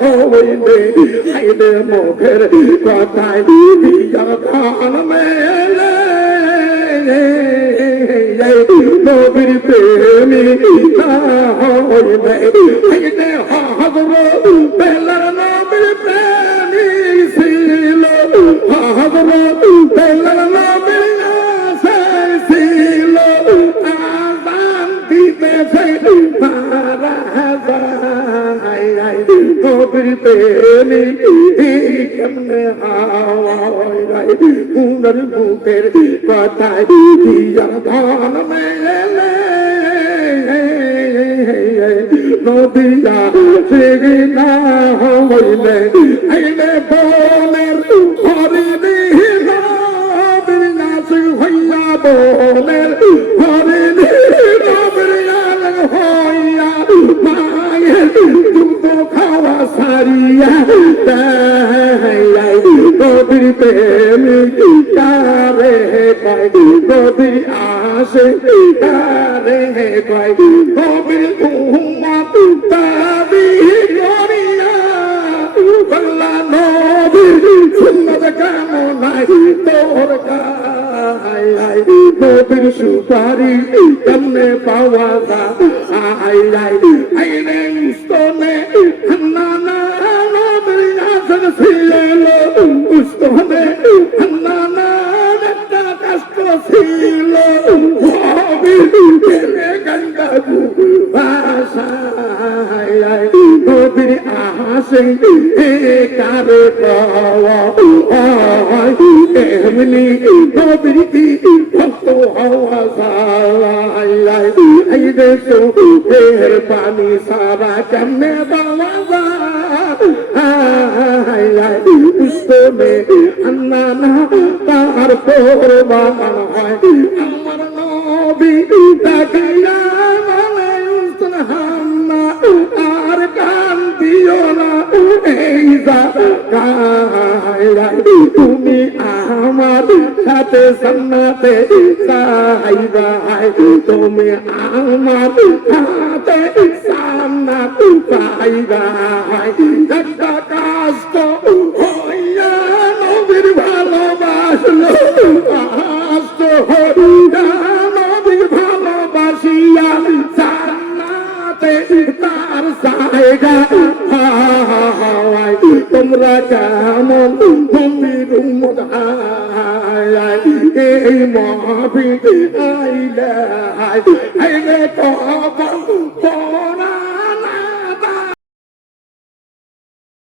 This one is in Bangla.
আইলে মুখের কথায় যখন মেলে নবীর প্রেমী না হইলে আইলে হযরত বেলাল নবীর প্রেমী ছিল হযরত বেলাল নবীর আশায় ছিল আযান দিতেছে তারা নবীর প্রেমী কেমনে হয় উনার মুখের কথায় ধন মেলে নদিয়া সে না হইলে আইলে বনের হরিণী নবীর নাচ হইয়া বনের হরিণী নবীর নাচ হইয়া মায়ের দুধ খাওয়া সারিয়া নবীর প্রেমিক কারে কয় নবীর আসে কারে কয় নবীর উম্মত দাবি করিয়া বল্লা নবীর সুন্নত কামনায় তোর গায় নবীর সুপারি কেমনে পাওয়া যায় আইলে উস্তনে হান্নানা নবীর আসন ছিল উস্তনে হান্নানা একটা কষ্ট ছিল নবীর আসে কারে এমনি নবীর ভক্ত হওয়া যায় চোখের পানি সারা কেমনে বাবা উস্তনে আন্না তার কোরবান হয় আমার নবী তাকাইয়া বলে উস্তন হান্না আর কান দিও না এই তুমি আমার সাথে জান্নাতে যাইবা তুমি আমার সাথে জান্নাত পাইবা একটা কাজ তো হইয়া নবীর ভালোবাসলো কাজ তো হইয়া নবীর ভালোবাসিয়া জান্নাতে তার জায়গা তোমরা কেমন নবীর উম্মত এই মাহফিল আইলে তো কোরআন